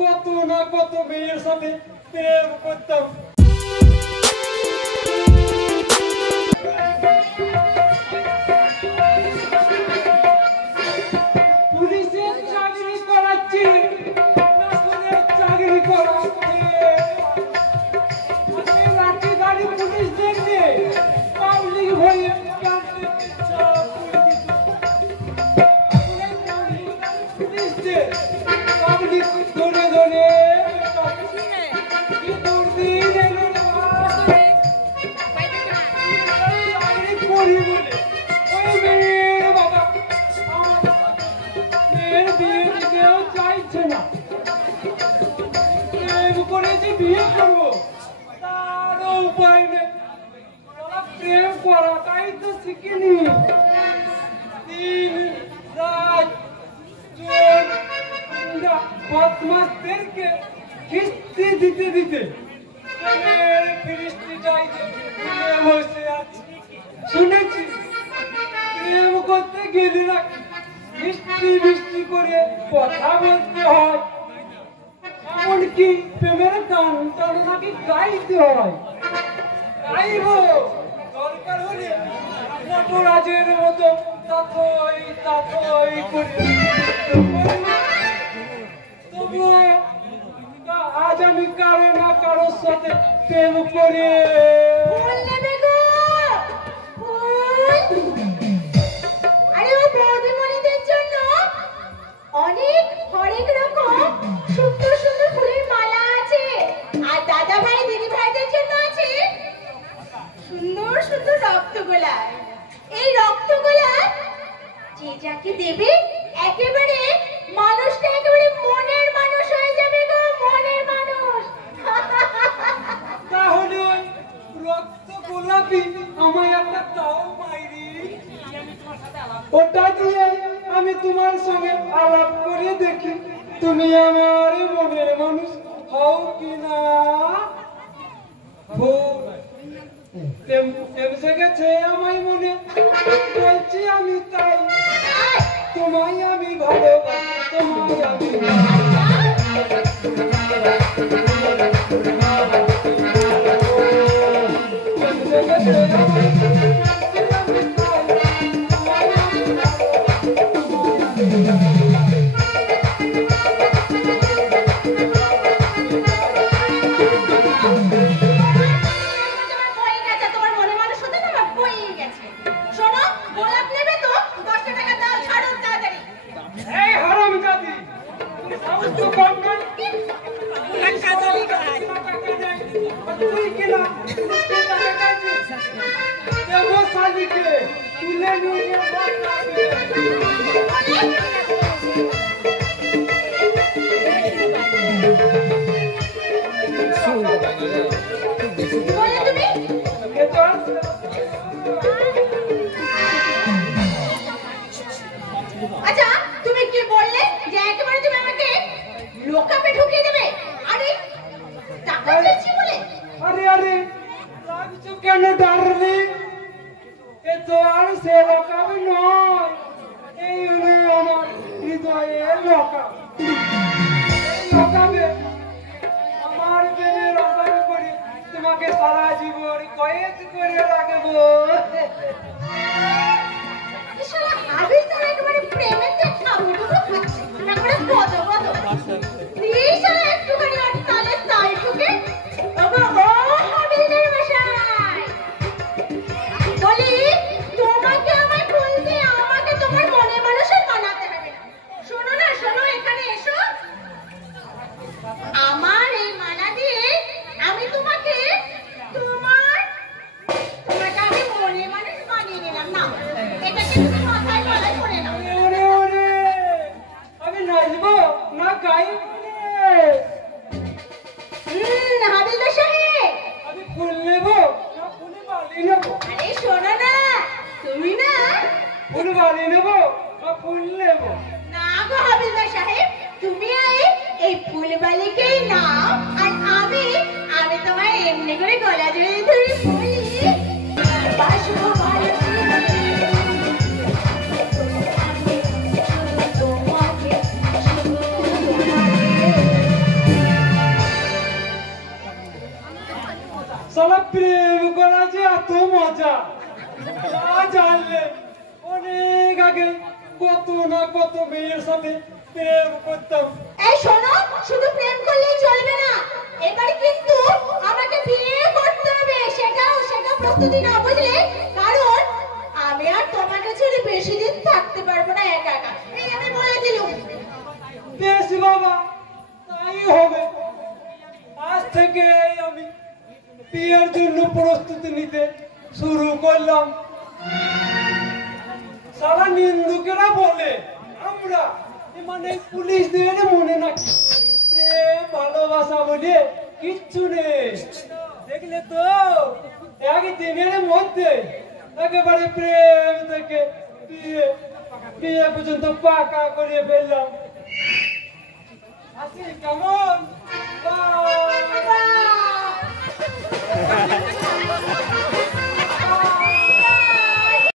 কত না কত মেয়ের সাথে প্রেম করতাম। পুলিশের চাকরি করাচ্ছি, চাকরি করাচ্ছি, লাঠি গাড়ি পুলিশ দেখবে পাবলিক হয়ে পাবলিক ধরে ধরে করি বলে ওই মেয়ের বাবা মেয়ের বিয়ে দিতেও চাইছে না। প্রেম করেছি, বিয়ে করবো, তারও উপায় নেই। প্রেম করাটাই তো শিখিনি। দিন রাত বদমাশদেরকে কিস্তি দিতে দিতে ফিরিস্তিটাই বসে আছে। শুনেছি প্রেম করতে গেলে নাকি মিষ্টি মিষ্টি করে কথা বলতে হয়, এমনকি প্রেমের গান টান নাকি গাইতে হয়। গাইব দরকার হলে নটরাজের মতো তাতই তাতই করে। তবুও আজ আমি কারো না কারোর সাথে প্রেম করে অনেক হরেক রকম সুন্দর সুন্দর ফুলের মালা আছে। আর দাদা ভাই দিদি ভাইদের জন্য আছে সুন্দর সুন্দর রক্তগোলা। এই রক্তগোলা যে যাকে দেবে একেবারে মানুষটা একেবারে মনের মানুষ হয়ে যাবে গো, মনের মানুষ। তাহলে রক্ত গোলাপি আমায় একটা তাও মাইরি, ওটা দিয়ে আমি তোমার সঙ্গে আলাপ করে দেখি তুমি আমার মনের মানুষ হও কিনা। গেছে আমায় মনে বলছি আমি তাই, তোমায় আমি ভালোবাসি, তোমায় আমি আচ্ছা তুমি কি বললে যে একেবারে তুমি আমাকে লোকাপে ঢুকিয়ে দেবে? আরে টাকা চাইছি বলে? আরে আরে লাগছো কেন ডার্লিং? এ তো আর সে লোকাপে নয়, এই হলো আমার হৃদয়ের লোকাপ। এই লোকাপে আমার প্রেমে লোকাপে করে তোমাকে সারা জীবন কয়েদ করে রাখবো। আমি তো একেবারে প্রেমেতে ঠাকুরগুলো খাচ্ছি না করে কত কত প্লিজ একটুখানি আর তালে তাই ঠুকে ও হাবিলদার মশাই বলি তোমাকে আমায় বলতে আমাকে তোমার মনে মানুষের বানাতে হবে না। শোনো না শোনো, এখানে এসো। আমার এই মালা দিয়ে আমি তোমাকে আমি মনে মানুষ বানিয়ে নিলাম না। এটা কিন্তু মাথায় গলায় পড়ে না। ওরে ওরে আমি নাচবো না গাইব? হাবিলদার সাহেব আমি ফুল নেবো না ফুলে বালি নেবো? আরে শোনো না, তুমি না ফুল বালি নেবো না ফুল নেবো? না গো হাবিলদার সাহেব, তুমি এই ফুলবালিকেই নাও আর আমি তোমায় এমনি করে গলা জড়িয়ে ধরে বলি বাসবো ভালো মজা না জানলে অনেক আগে কত না কত মেয়ের সাথে প্রেম করতাম। এই শোনো, শুধু প্রেম করলেই চলবে না, এবারে কিন্তু আমাকে বিয়ে করতে হবে, সেটাও প্রস্তুতি না, বুঝলে? কারণ আমি আর তোমাকে ছেড়ে বেশি দিন থাকতে পারবো না একা একা, এই আমি বলে দিলুম। বেশ বাবা, তাই হবে। আজ থেকে আমি বিয়ের জন্য প্রস্তুতি নিতে শুরু করলাম। সারা নিন্দুকেরা বলে আমরা মানে পুলিশদের মনে নাকি প্রেম ভালোবাসা বলে কিচ্ছু নেই। দেখলে তো একদিনের মধ্যে একেবারে প্রেম থেকে বিয়ে পর্যন্ত পাকা করে ফেললাম। আসি কেমন?